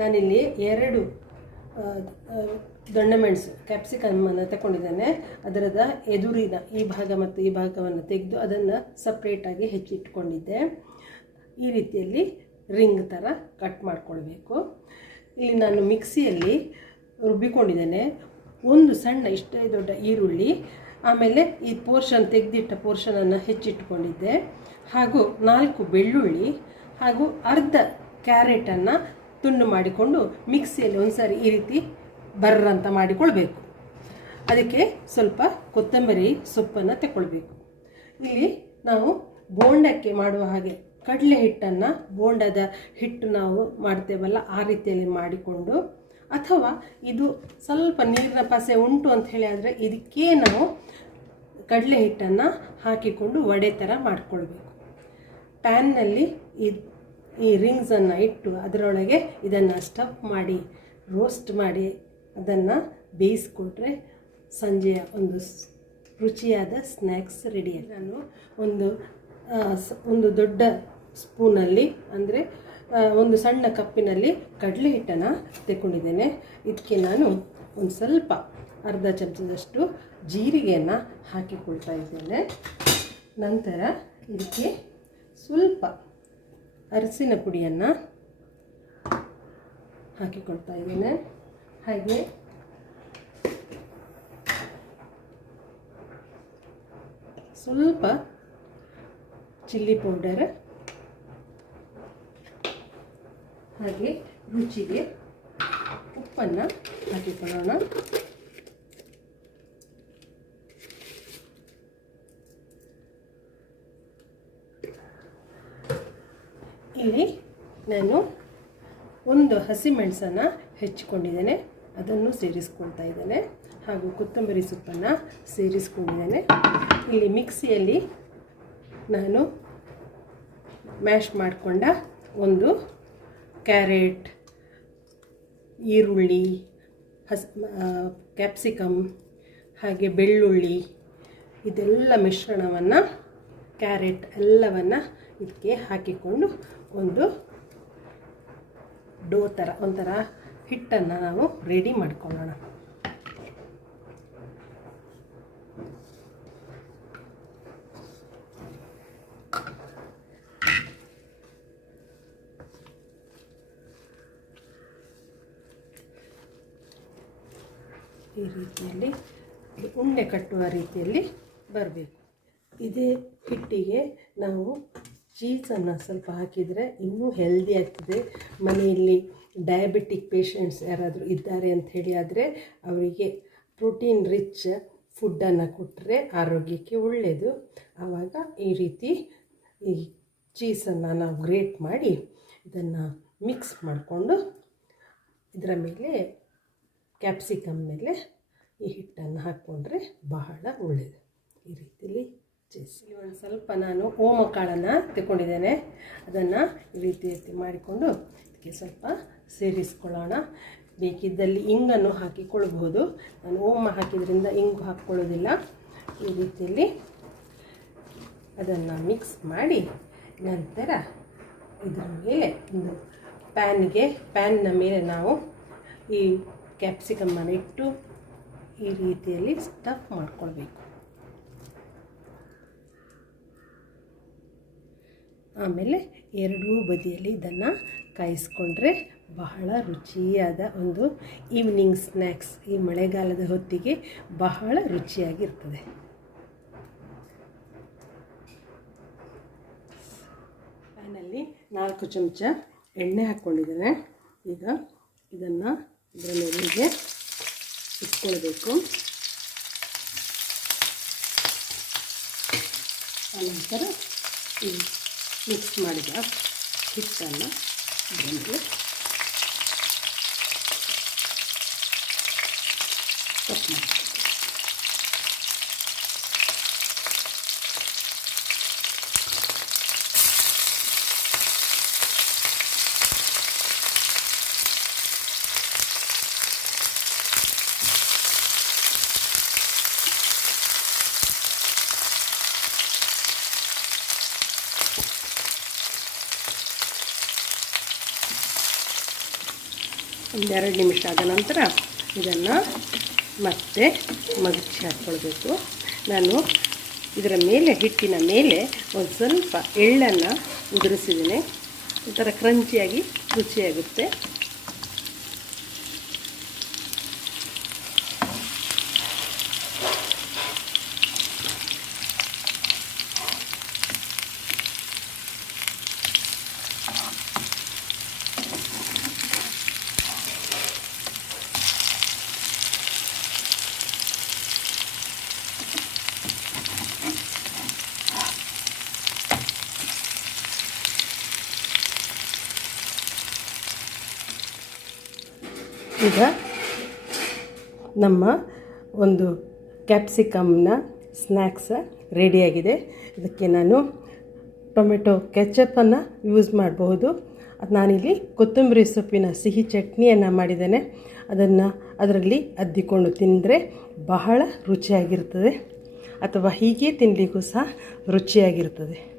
ನಾನಿಲ್ಲಿ ಎರಡು ದೊಣ್ಣೆ ಮೆಣಸು ಕ್ಯಾಪ್ಸಿಕಮನ್ನು ತಗೊಂಡಿದ್ದೇನೆ ಅದರದ ಎದುರಿನ ಈ ಭಾಗ ಮತ್ತು ಈ ಭಾಗವನ್ನು ತೆಗೆದು ಅದನ್ನು ಸಪ್ರೇಟಾಗಿ ಹೆಚ್ಚಿಟ್ಕೊಂಡಿದ್ದೆ. ಈ ರೀತಿಯಲ್ಲಿ ರಿಂಗ್ ಥರ ಕಟ್ ಮಾಡಿಕೊಳ್ಬೇಕು. ಇಲ್ಲಿ ನಾನು ಮಿಕ್ಸಿಯಲ್ಲಿ ರುಬ್ಬಿಕೊಂಡಿದ್ದೇನೆ. ಒಂದು ಸಣ್ಣ ಇಷ್ಟೇ ದೊಡ್ಡ ಈರುಳ್ಳಿ, ಆಮೇಲೆ ಈ ಪೋರ್ಷನ್ ತೆಗೆದಿಟ್ಟ ಪೋರ್ಷನನ್ನು ಹೆಚ್ಚಿಟ್ಕೊಂಡಿದ್ದೆ. ಹಾಗೂ ನಾಲ್ಕು ಬೆಳ್ಳುಳ್ಳಿ ಹಾಗೂ ಅರ್ಧ ಕ್ಯಾರೆಟನ್ನು ತುಂಡು ಮಾಡಿಕೊಂಡು ಮಿಕ್ಸಿಯಲ್ಲಿ ಒಂದ್ಸಾರಿ ಈ ರೀತಿ ಬರ್ರಂತ ಮಾಡಿಕೊಳ್ಬೇಕು. ಅದಕ್ಕೆ ಸ್ವಲ್ಪ ಕೊತ್ತಂಬರಿ ಸೊಪ್ಪನ್ನು ತಗೊಳ್ಬೇಕು ಇಲ್ಲಿ ನಾವು ಬೋಂಡಕ್ಕೆ ಮಾಡುವ ಹಾಗೆ ಕಡಲೆ ಹಿಟ್ಟನ್ನು, ಬೋಂಡದ ಹಿಟ್ಟು ನಾವು ಮಾಡ್ತೇವಲ್ಲ ಆ ರೀತಿಯಲ್ಲಿ ಮಾಡಿಕೊಂಡು, ಅಥವಾ ಇದು ಸ್ವಲ್ಪ ನೀರಿನ ಪಸೆ ಉಂಟು ಅಂತ ಹೇಳಿ ಆದರೆ ಇದಕ್ಕೆ ನಾವು ಕಡಲೆ ಹಿಟ್ಟನ್ನು ಹಾಕಿಕೊಂಡು ವಡೆ ಥರ ಮಾಡಿಕೊಳ್ಬೇಕು. ಪ್ಯಾನ್ನಲ್ಲಿ ಈ ಈ ರಿಂಗ್ಸನ್ನು ಇಟ್ಟು ಅದರೊಳಗೆ ಇದನ್ನು ಸ್ಟಫ್ ಮಾಡಿ ರೋಸ್ಟ್ ಮಾಡಿ, ಅದನ್ನು ಬೇಯಿಸ್ಕೊಟ್ರೆ ಸಂಜೆಯ ಒಂದು ರುಚಿಯಾದ ಸ್ನ್ಯಾಕ್ಸ್ ರೆಡಿ ನಾನು ಒಂದು ಒಂದು ದೊಡ್ಡ ಸ್ಪೂನಲ್ಲಿ, ಅಂದರೆ ಒಂದು ಸಣ್ಣ ಕಪ್ಪಿನಲ್ಲಿ ಕಡಲೆ ಹಿಟ್ಟನ್ನು ತೆಕ್ಕೊಂಡಿದ್ದೇನೆ. ಇದಕ್ಕೆ ನಾನು ಒಂದು ಸ್ವಲ್ಪ ಅರ್ಧ ಚಮಚದಷ್ಟು ಜೀರಿಗೆಯನ್ನು ಹಾಕಿಕೊಳ್ತಾ ಇದ್ದೇನೆ. ನಂತರ ಇದಕ್ಕೆ ಸ್ವಲ್ಪ ಅರಸಿನ ಪುಡಿಯನ್ನು ಹಾಕಿಕೊಳ್ತಾ ಇದ್ದೇನೆ. ಹಾಗೆ ಸ್ವಲ್ಪ ಚಿಲ್ಲಿ ಪೌಡರ್ ಹಾಗೆ ರುಚಿಗೆ ಉಪ್ಪನ್ನು ಹಾಕಿಕೊಳ್ಳೋಣ. ಇಲ್ಲಿ ನಾನು ಒಂದು ಹಸಿಮೆಣಸನ್ನು ಹೆಚ್ಚಿಕೊಂಡಿದ್ದೇನೆ. ಅದನ್ನು ಸೇರಿಸ್ಕೊಳ್ತಾ ಇದ್ದೇನೆ. ಹಾಗೂ ಕೊತ್ತಂಬರಿ ಸೊಪ್ಪನ್ನು ಸೇರಿಸ್ಕೊಂಡಿದ್ದೇನೆ. ಇಲ್ಲಿ ಮಿಕ್ಸಿಯಲ್ಲಿ ನಾನು ಮ್ಯಾಶ್ ಮಾಡಿಕೊಂಡ ಒಂದು ಕ್ಯಾರೆಟ್, ಈರುಳ್ಳಿ, ಹಸ್ ಕ್ಯಾಪ್ಸಿಕಮ್ ಹಾಗೆ ಬೆಳ್ಳುಳ್ಳಿ, ಇದೆಲ್ಲ ಮಿಶ್ರಣವನ್ನು, ಕ್ಯಾರೆಟ್ ಎಲ್ಲವನ್ನು ಇದಕ್ಕೆ ಹಾಕಿಕೊಂಡು ಒಂದು ಡೋ ಥರ ಒಂಥರ ಹಿಟ್ಟನ್ನು ನಾವು ರೆಡಿ ಮಾಡ್ಕೊಳ್ಳೋಣ. ಈ ರೀತಿಯಲ್ಲಿ ಉಂಡೆ ಕಟ್ಟುವ ರೀತಿಯಲ್ಲಿ ಬರಬೇಕು. ಇದೇ ಹಿಟ್ಟಿಗೆ ನಾವು ಚೀಸನ್ನು ಸ್ವಲ್ಪ ಹಾಕಿದರೆ ಇನ್ನೂ ಹೆಲ್ದಿ ಆಗ್ತದೆ. ಮನೆಯಲ್ಲಿ ಡಯಾಬಿಟಿಕ್ ಪೇಷಂಟ್ಸ್ ಯಾರಾದರೂ ಇದ್ದಾರೆ ಅಂತ ಹೇಳಿ ಆದರೆ ಅವರಿಗೆ ಪ್ರೋಟೀನ್ ರಿಚ್ ಫುಡ್ಡನ್ನು ಕೊಟ್ಟರೆ ಆರೋಗ್ಯಕ್ಕೆ ಒಳ್ಳೆಯದು ಆವಾಗ ಈ ರೀತಿ ಈ ಚೀಸನ್ನು ನಾವು ಗ್ರೇಟ್ ಮಾಡಿ ಇದನ್ನು ಮಿಕ್ಸ್ ಮಾಡಿಕೊಂಡು ಇದರ ಮೇಲೆ ಕ್ಯಾಪ್ಸಿಕಮ್ ಮೇಲೆ ಈ ಹಿಟ್ಟನ್ನು ಹಾಕ್ಕೊಂಡ್ರೆ ಬಹಳ ಒಳ್ಳೆಯದು ಈ ರೀತಿಯಲ್ಲಿ ಇಲ್ಲಿ ಒಂದು ಸ್ವಲ್ಪ ನಾನು ಓಮ ಕಾಳನ್ನು ತಗೊಂಡಿದ್ದೇನೆ ಅದನ್ನು ಈ ರೀತಿ ರೀತಿ ಮಾಡಿಕೊಂಡು ಇದಕ್ಕೆ ಸ್ವಲ್ಪ ಸೇರಿಸ್ಕೊಳ್ಳೋಣ. ಬೇಕಿದ್ದಲ್ಲಿ ಇಂಗನ್ನು ಹಾಕಿಕೊಳ್ಳಬಹುದು. ನಾನು ಓಮ ಹಾಕಿದ್ರಿಂದ ಇಂಗು ಹಾಕ್ಕೊಳ್ಳೋದಿಲ್ಲ. ಈ ರೀತಿಯಲ್ಲಿ ಅದನ್ನು ಮಿಕ್ಸ್ ಮಾಡಿ ನಂತರ ಇದರ ಮೇಲೆ ಒಂದು ಪ್ಯಾನ್ಗೆ ಪ್ಯಾನ್ನ ಮೇಲೆ ನಾವು ಈ ಕ್ಯಾಪ್ಸಿಕಮ್ಮನ್ನು ಇಟ್ಟು ಈ ರೀತಿಯಲ್ಲಿ ಸ್ಟಫ್ ಮಾಡ್ಕೊಳ್ಬೇಕು. ಆಮೇಲೆ ಎರಡೂ ಬದಿಯಲ್ಲಿ ಇದನ್ನು ಕಾಯಿಸ್ಕೊಂಡ್ರೆ ಬಹಳ ರುಚಿಯಾದ ಒಂದು ಈವ್ನಿಂಗ್ ಸ್ನ್ಯಾಕ್ಸ್ ಈ ಮಳೆಗಾಲದ ಹೊತ್ತಿಗೆ ಬಹಳ ರುಚಿಯಾಗಿರ್ತದೆ. ಪ್ಯಾನಲ್ಲಿ ನಾಲ್ಕು ಚಮಚ ಎಣ್ಣೆ ಹಾಕ್ಕೊಂಡಿದ್ದೇನೆ. ಈಗ ಇದನ್ನು ಇದರ ಮೇಲೆ ಇಟ್ಕೊಳ್ಬೇಕು. ಆನಂತರ ಈ ಮಿಕ್ಸ್ ಮಾಡಿದ ಹಿಟ್ಟನ್ನು ಮೇಲೆ ಕಟ್ ಮಾಡಿ ಒಂದೆರಡು ನಿಮಿಷ ಆದ ನಂತರ ಇದನ್ನು ಮತ್ತೆ ಮಗಚಿ ಹಾಕ್ಕೊಳ್ಬೇಕು ನಾನು ಇದರ ಮೇಲೆ, ಹಿಟ್ಟಿನ ಮೇಲೆ ಒಂದು ಸ್ವಲ್ಪ ಎಳ್ಳನ್ನು ಉದುರಿಸಿದ್ದೀನಿ. ಒಂಥರ ಕ್ರಂಚಿಯಾಗಿ ರುಚಿಯಾಗುತ್ತೆ. ಈಗ ನಮ್ಮ ಒಂದು ಕ್ಯಾಪ್ಸಿಕಮ್ನ ಸ್ನ್ಯಾಕ್ಸ ರೆಡಿಯಾಗಿದೆ ಇದಕ್ಕೆ ನಾನು ಟೊಮೆಟೊ ಕೆಚಪ್ಪನ್ನು ಯೂಸ್ ಮಾಡಬಹುದು. ನಾನಿಲ್ಲಿ ಕೊತ್ತಂಬರಿ ಸೊಪ್ಪಿನ ಸಿಹಿ ಚಟ್ನಿಯನ್ನು ಮಾಡಿದ್ದೇನೆ. ಅದನ್ನು ಅದರಲ್ಲಿ ಅದ್ದಿಕೊಂಡು ತಿಂದರೆ ಬಹಳ ರುಚಿಯಾಗಿರ್ತದೆ. ಅಥವಾ ಹೀಗೆ ತಿನ್ನಲಿಕ್ಕೂ ಸಹ ರುಚಿಯಾಗಿರ್ತದೆ.